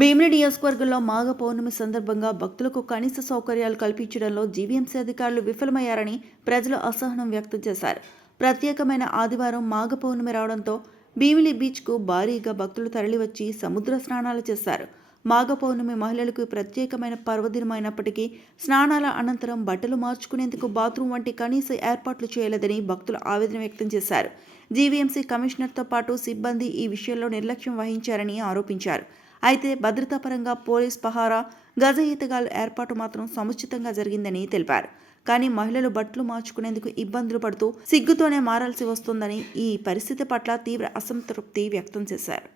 భీమిలి నియోజకవర్గంలో మాఘ పౌర్ణమి సందర్భంగా భక్తులకు కనీస సౌకర్యాలు కల్పించడంలో జీవీఎంసీ అధికారులు విఫలమయ్యారని ప్రజలు అసహనం వ్యక్తం చేశారు. ప్రత్యేకమైన ఆదివారం మాఘ పౌర్ణమి రావడంతో భీమిలి బీచ్కు భారీగా భక్తులు తరలివచ్చి సముద్ర స్నానాలు చేశారు. మాఘ పౌర్ణమి మహిళలకు ప్రత్యేకమైన పర్వదినమైనప్పటికీ స్నానాల అనంతరం బట్టలు మార్చుకునేందుకు బాత్రూం వంటి కనీస ఏర్పాట్లు చేయలేదని భక్తులు ఆవేదన వ్యక్తం చేశారు. జీవీఎంసీ కమిషనర్తో పాటు సిబ్బంది ఈ విషయంలో నిర్లక్ష్యం వహించారని ఆరోపించారు. అయితే భద్రతా పరంగా పోలీస్ పహారా, గజ ఈతగాళ్ల ఏర్పాటు మాత్రం సముచితంగా జరిగిందని తెలిపారు. కానీ మహిళలు బట్టలు మార్చుకునేందుకు ఇబ్బందులు పడుతూ సిగ్గుతోనే మారాల్సి వస్తుందని ఈ పరిస్థితి పట్ల తీవ్ర అసంతృప్తి వ్యక్తం చేశారు.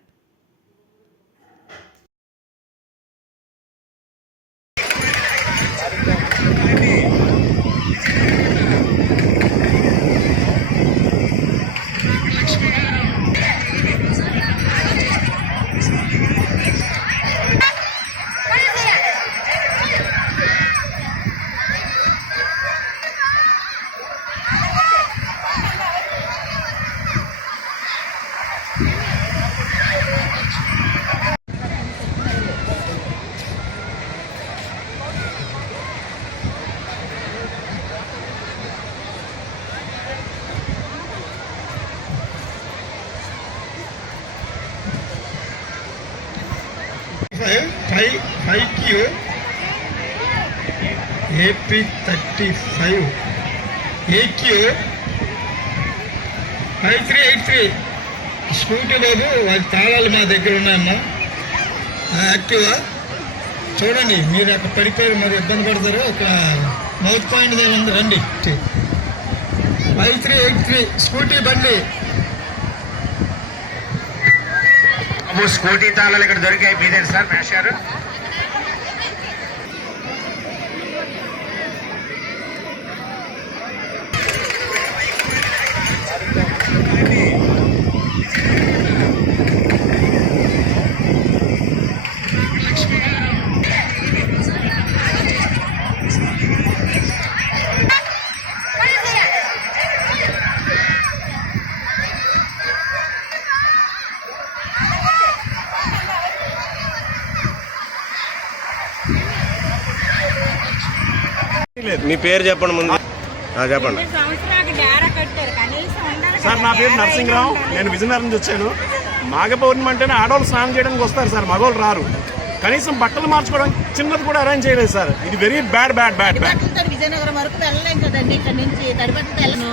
Q AP35 AQ 5383 స్కూటీ బాబు వాటి తాళాలు మా దగ్గర ఉన్నాయమ్మా. యాక్టివా చూడండి, మీరు అక్కడ పడిపోయారు, మరి ఇబ్బంది పడతారు. ఇక్కడ మౌత్ పాయింట్ దగ్గర ఉంది, రండి. 5383 స్కూటీ బండి. స్కూటీ తాళాలు ఇక్కడ దొరికాయి, మీదే సార్ మేషారు. మీ పేరు చెప్పండి ముందు. చెప్పండి సార్. నా పేరు నరసింహరావు, నేను విజయనగరం నుంచి వచ్చాను. మాఘ పౌర్ణమి అంటేనే ఆడవాళ్ళు స్నానం చేయడానికి వస్తారు సార్, మగవాళ్ళు రారు. కనీసం బట్టలు మార్చుకోవడానికి చిన్నది కూడా అరేంజ్ చేయలేదు సార్. ఇది వెరీ బ్యాడ్. విజయనగరం వరకు వెళ్ళలేం కదండి, ఇక్కడ నుంచి తడిబట్టలు